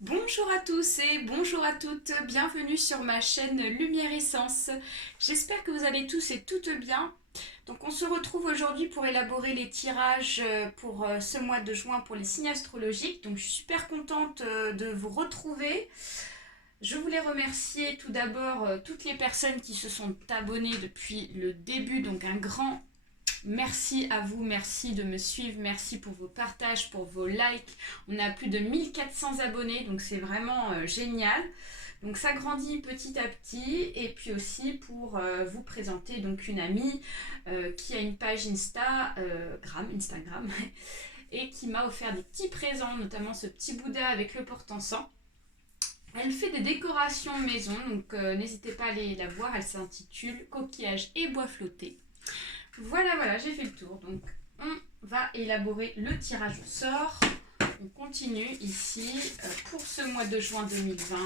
Bonjour à tous et bonjour à toutes, bienvenue sur ma chaîne Lumière Essence. J'espère que vous allez tous et toutes bien. Donc on se retrouve aujourd'hui pour élaborer les tirages pour ce mois de juin pour les signes astrologiques. Donc je suis super contente de vous retrouver. Je voulais remercier tout d'abord toutes les personnes qui se sont abonnées depuis le début, donc un grand merci à vous, merci de me suivre, merci pour vos partages, pour vos likes. On a plus de 1400 abonnés, donc c'est vraiment génial. Donc ça grandit petit à petit. Et puis aussi pour vous présenter donc une amie qui a une page Instagram, et qui m'a offert des petits présents, notamment ce petit Bouddha avec le porte-encens. Elle fait des décorations maison, donc n'hésitez pas à aller la voir. Elle s'intitule Coquillage et bois flotté. Voilà, j'ai fait le tour. Donc, on va élaborer le tirage au sort. On continue ici pour ce mois de juin 2020.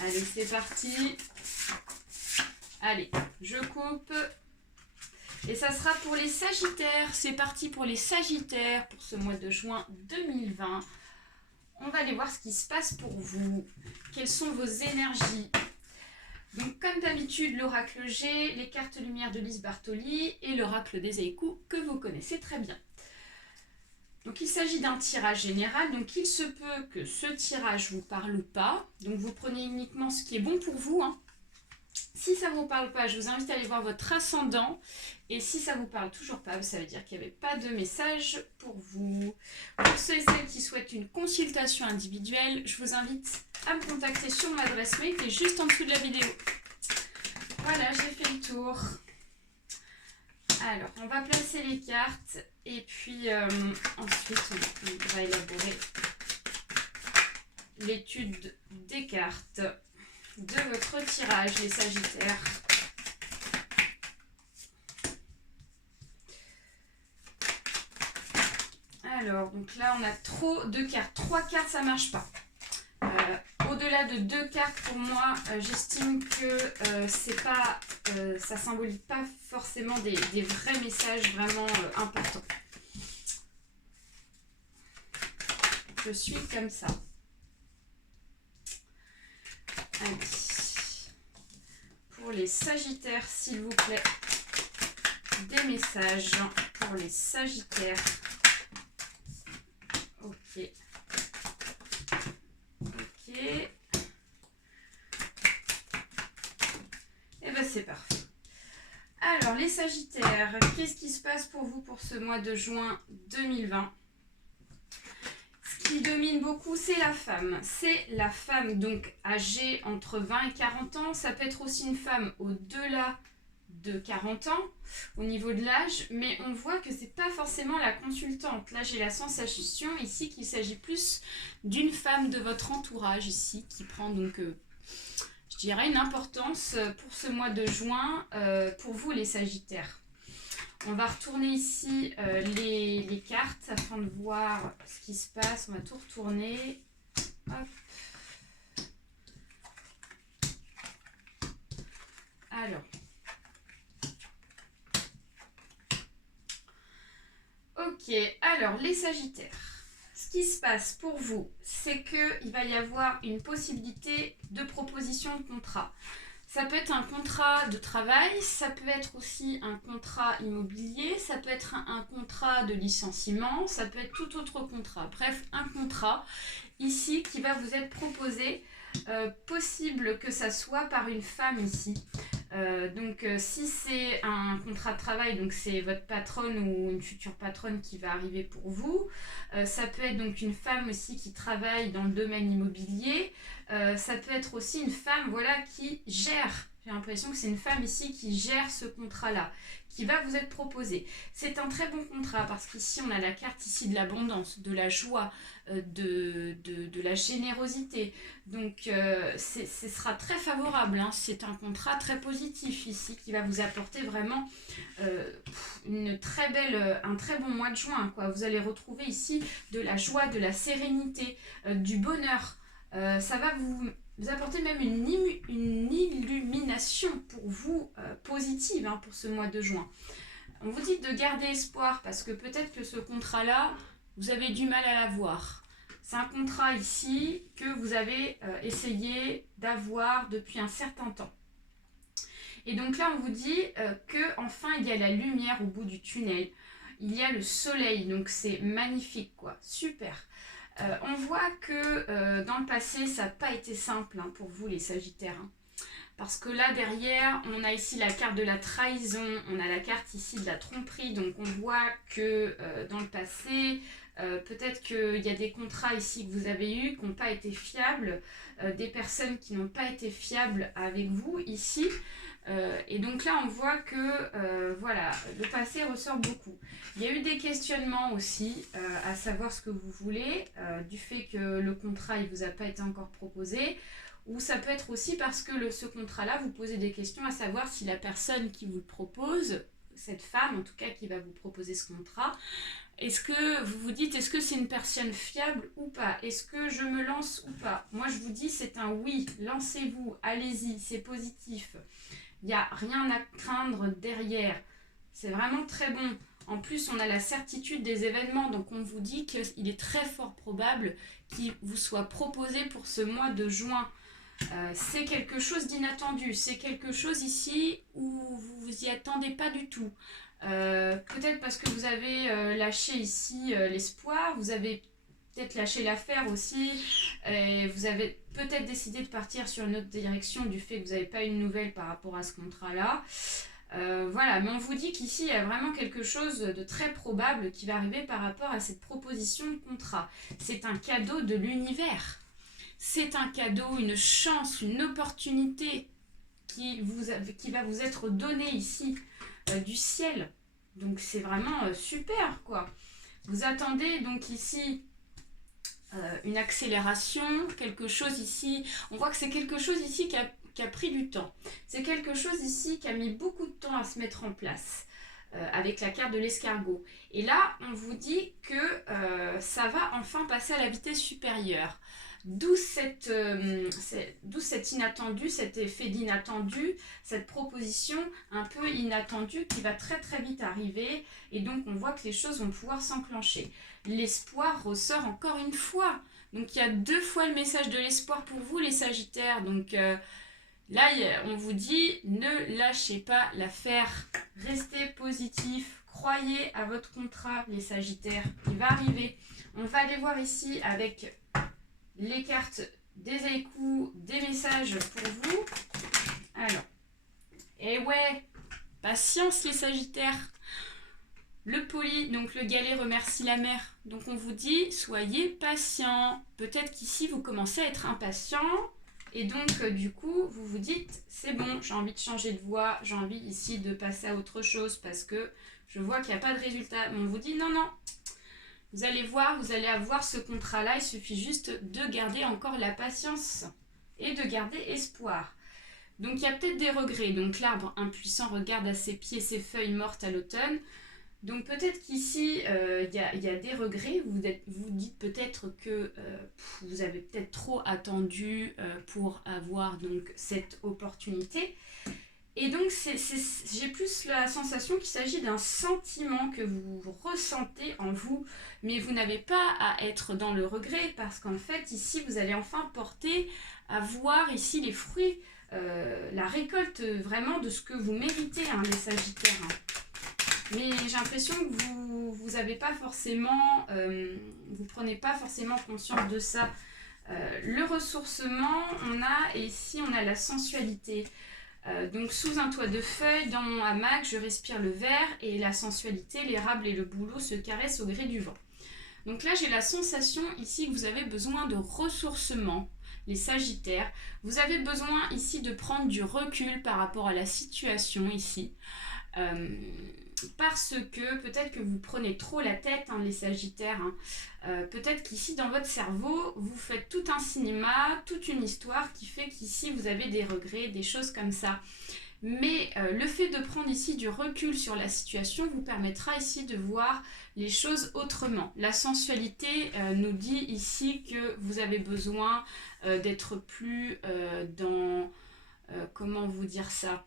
Allez, c'est parti. Allez, je coupe. Et ça sera pour les Sagittaires. C'est parti pour les Sagittaires pour ce mois de juin 2020. On va aller voir ce qui se passe pour vous. Quelles sont vos énergies? Donc comme d'habitude, l'oracle G, les cartes lumière de Lise Bartoli et l'oracle des Haïkus que vous connaissez très bien. Donc il s'agit d'un tirage général, donc il se peut que ce tirage vous parle ou pas. Donc vous prenez uniquement ce qui est bon pour vous. Si ça ne vous parle pas, je vous invite à aller voir votre ascendant. Et si ça ne vous parle toujours pas, ça veut dire qu'il n'y avait pas de message pour vous. Pour ceux et celles qui souhaitent une consultation individuelle, je vous invite à me contacter sur mon adresse mail qui est juste en dessous de la vidéo. Voilà, j'ai fait le tour. Alors, on va placer les cartes et puis ensuite on va élaborer l'étude des cartes de votre tirage, les Sagittaires. Alors, donc là, on a trop de cartes. 3 cartes, ça marche pas. Au-delà de 2 cartes, pour moi, j'estime que c'est pas, ça symbolise pas forcément des vrais messages vraiment importants. Je suis comme ça. Allez. Pour les Sagittaires, s'il vous plaît, des messages pour les Sagittaires. Ok. Et ben c'est parfait. Alors les Sagittaires, qu'est-ce qui se passe pour vous pour ce mois de juin 2020? Ce qui domine beaucoup, c'est la femme. C'est la femme donc âgée entre 20 et 40 ans. Ça peut être aussi une femme au-delà de 40 ans au niveau de l'âge, mais on voit que c'est pas forcément la consultante. Là, j'ai la sensation ici qu'il s'agit plus d'une femme de votre entourage ici qui prend donc, je dirais, une importance pour ce mois de juin pour vous les Sagittaires. On va retourner ici les cartes afin de voir ce qui se passe. On va tout retourner. Hop. Alors. Ok, alors les Sagittaires, ce qui se passe pour vous, c'est qu'il va y avoir une possibilité de proposition de contrat. Ça peut être un contrat de travail, ça peut être aussi un contrat immobilier, ça peut être un contrat de licenciement, ça peut être tout autre contrat. Bref, un contrat ici qui va vous être proposé, possible que ça soit par une femme ici. Donc si c'est un contrat de travail, donc c'est votre patronne ou une future patronne qui va arriver pour vous. Ça peut être donc une femme aussi qui travaille dans le domaine immobilier. Ça peut être aussi une femme voilà, qui gère. J'ai l'impression que c'est une femme ici qui gère ce contrat-là, qui va vous être proposé. C'est un très bon contrat parce qu'ici on a la carte ici de l'abondance, de la joie, de la générosité. Donc ce sera très favorable, hein. C'est un contrat très positif ici qui va vous apporter vraiment un très bon mois de juin, quoi. Vous allez retrouver ici de la joie, de la sérénité, du bonheur. Ça va vous apporter même une illumination pour vous positive, hein, pour ce mois de juin. On vous dit de garder espoir parce que peut-être que ce contrat-là, vous avez du mal à l'avoir. C'est un contrat ici que vous avez essayé d'avoir depuis un certain temps. Et donc là, on vous dit que enfin il y a la lumière au bout du tunnel. Il y a le soleil, donc c'est magnifique, quoi. Super. On voit que dans le passé, ça n'a pas été simple hein, pour vous, les Sagittaires. Hein. Parce que là, derrière, on a ici la carte de la trahison, on a la carte ici de la tromperie. Donc on voit que dans le passé, peut-être qu'il y a des contrats ici que vous avez eus qui n'ont pas été fiables, des personnes qui n'ont pas été fiables avec vous ici. Et donc là, on voit que voilà, le passé ressort beaucoup. Il y a eu des questionnements aussi, à savoir ce que vous voulez, du fait que le contrat ne vous a pas été encore proposé, ou ça peut être aussi parce que ce contrat-là, vous posez des questions à savoir si la personne qui vous le propose, cette femme en tout cas qui va vous proposer ce contrat, est-ce que vous vous dites, est-ce que c'est une personne fiable ou pas? Est-ce que je me lance ou pas? Moi, je vous dis, c'est un oui, lancez-vous, allez-y, c'est positif. Il n'y a rien à craindre derrière. C'est vraiment très bon. En plus, on a la certitude des événements, donc on vous dit qu'il est très fort probable qu'il vous soit proposé pour ce mois de juin. C'est quelque chose d'inattendu. C'est quelque chose ici où vous vous y attendez pas du tout. Peut-être parce que vous avez lâché ici l'espoir, vous avez peut-être lâché l'affaire aussi, et vous avez peut-être décidé de partir sur une autre direction du fait que vous n'avez pas eu de nouvelles par rapport à ce contrat-là. Voilà, mais on vous dit qu'ici, il y a vraiment quelque chose de très probable qui va arriver par rapport à cette proposition de contrat. C'est un cadeau de l'univers. C'est un cadeau, une chance, une opportunité qui va vous être donnée ici du ciel. Donc c'est vraiment super, quoi. Vous attendez donc ici une accélération, quelque chose ici. On voit que c'est quelque chose ici qui a pris du temps. C'est quelque chose ici qui a mis beaucoup de temps à se mettre en place avec la carte de l'escargot. Et là, on vous dit que ça va enfin passer à la vitesse supérieure. D'où cet inattendu, cet effet d'inattendu, cette proposition un peu inattendue qui va très très vite arriver. Et donc, on voit que les choses vont pouvoir s'enclencher. L'espoir ressort encore une fois. Donc, il y a 2 fois le message de l'espoir pour vous, les Sagittaires. Donc, là, on vous dit, ne lâchez pas l'affaire. Restez positif. Croyez à votre contrat, les Sagittaires. Il va arriver. On va aller voir ici avec les cartes des échos, des messages pour vous. Alors, et ouais, patience les Sagittaires. Le poli, donc le galet remercie la mère. Donc on vous dit, soyez patient. Peut-être qu'ici vous commencez à être impatient. Et donc du coup, vous vous dites, c'est bon, j'ai envie de changer de voie. J'ai envie ici de passer à autre chose parce que je vois qu'il n'y a pas de résultat. Mais on vous dit, non, non. Vous allez voir, vous allez avoir ce contrat-là. Il suffit juste de garder encore la patience et de garder espoir. Donc il y a peut-être des regrets. Donc l'arbre impuissant regarde à ses pieds ses feuilles mortes à l'automne. Donc peut-être qu'ici, il y a des regrets. Vous dites peut-être que vous avez peut-être trop attendu pour avoir donc, cette opportunité. Et donc, j'ai plus la sensation qu'il s'agit d'un sentiment que vous ressentez en vous, mais vous n'avez pas à être dans le regret, parce qu'en fait, ici, vous allez enfin porter à voir ici les fruits, la récolte vraiment de ce que vous méritez, hein, les Sagittaires. Hein. Mais j'ai l'impression que vous avez pas forcément, vous prenez pas forcément conscience de ça. Le ressourcement, ici on a la sensualité. Donc sous un toit de feuilles, dans mon hamac, je respire le verre et la sensualité, l'érable et le bouleau se caressent au gré du vent. Donc là j'ai la sensation ici que vous avez besoin de ressourcement, les Sagittaires. Vous avez besoin ici de prendre du recul par rapport à la situation ici. Parce que peut-être que vous prenez trop la tête, hein, les Sagittaires. Hein. Peut-être qu'ici, dans votre cerveau, vous faites tout un cinéma, toute une histoire qui fait qu'ici, vous avez des regrets, des choses comme ça. Mais le fait de prendre ici du recul sur la situation vous permettra ici de voir les choses autrement. La sensualité nous dit ici que vous avez besoin d'être plus dans... comment vous dire ça ?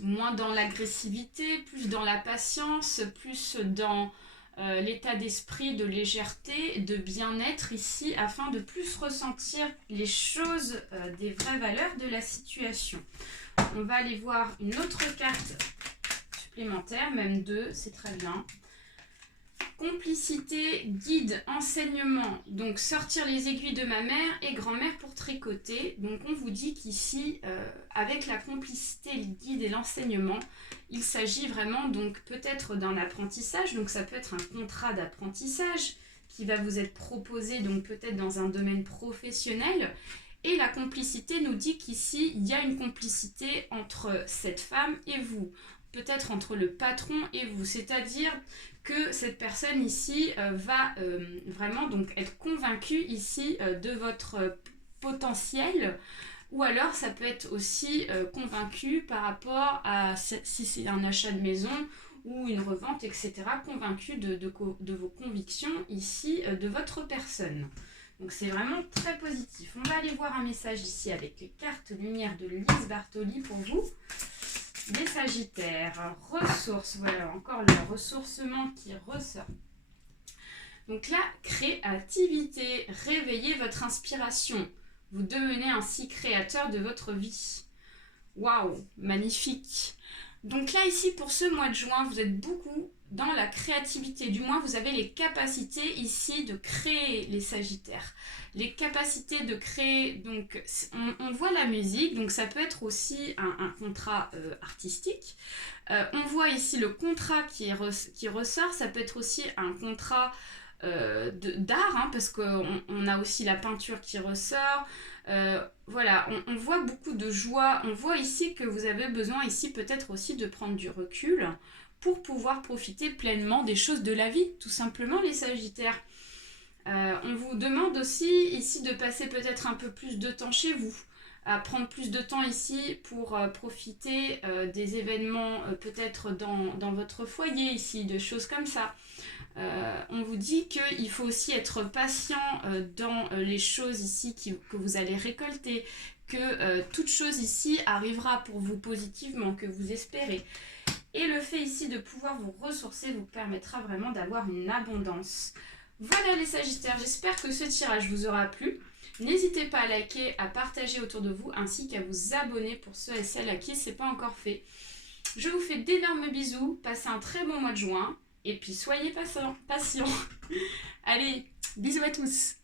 Moins dans l'agressivité, plus dans la patience, plus dans l'état d'esprit de légèreté, de bien-être ici, afin de plus ressentir les choses des vraies valeurs de la situation. On va aller voir une autre carte supplémentaire, même deux, c'est très bien. Complicité, guide, enseignement, donc sortir les aiguilles de ma mère et grand-mère pour tricoter. Donc on vous dit qu'ici, avec la complicité, le guide et l'enseignement, il s'agit vraiment donc peut-être d'un apprentissage, donc ça peut être un contrat d'apprentissage qui va vous être proposé donc peut-être dans un domaine professionnel. Et la complicité nous dit qu'ici, il y a une complicité entre cette femme et vous, peut-être entre le patron et vous, c'est-à-dire que cette personne ici va vraiment donc être convaincue ici de votre potentiel, ou alors ça peut être aussi convaincu par rapport à si c'est un achat de maison ou une revente, etc., convaincu de vos convictions ici, de votre personne. Donc c'est vraiment très positif. On va aller voir un message ici avec les cartes lumière de Lise Bartoli pour vous. Les Sagittaires, ressources, voilà encore le ressourcement qui ressort. Donc là, créativité, réveillez votre inspiration. Vous devenez ainsi créateur de votre vie. Waouh, magnifique. Donc là, ici, pour ce mois de juin, vous êtes beaucoup dans la créativité. Du moins, vous avez les capacités ici de créer, les Sagittaires. Les capacités de créer, donc on voit la musique, donc ça peut être aussi un contrat artistique. On voit ici le contrat qui ressort, ça peut être aussi un contrat d'art, hein, parce qu'on a aussi la peinture qui ressort. Voilà, on voit beaucoup de joie. On voit ici que vous avez besoin ici peut-être aussi de prendre du recul pour pouvoir profiter pleinement des choses de la vie, tout simplement les Sagittaires. On vous demande aussi ici de passer peut-être un peu plus de temps chez vous, à prendre plus de temps ici pour profiter des événements peut-être dans votre foyer ici, de choses comme ça. On vous dit qu'il faut aussi être patient dans les choses ici que vous allez récolter, que toute chose ici arrivera pour vous positivement, que vous espérez. Et le fait ici de pouvoir vous ressourcer vous permettra vraiment d'avoir une abondance. Voilà les Sagittaires, j'espère que ce tirage vous aura plu. N'hésitez pas à liker, à partager autour de vous, ainsi qu'à vous abonner pour ceux et celles à qui ce n'est pas encore fait. Je vous fais d'énormes bisous, passez un très bon mois de juin, et puis soyez patients. Allez, bisous à tous.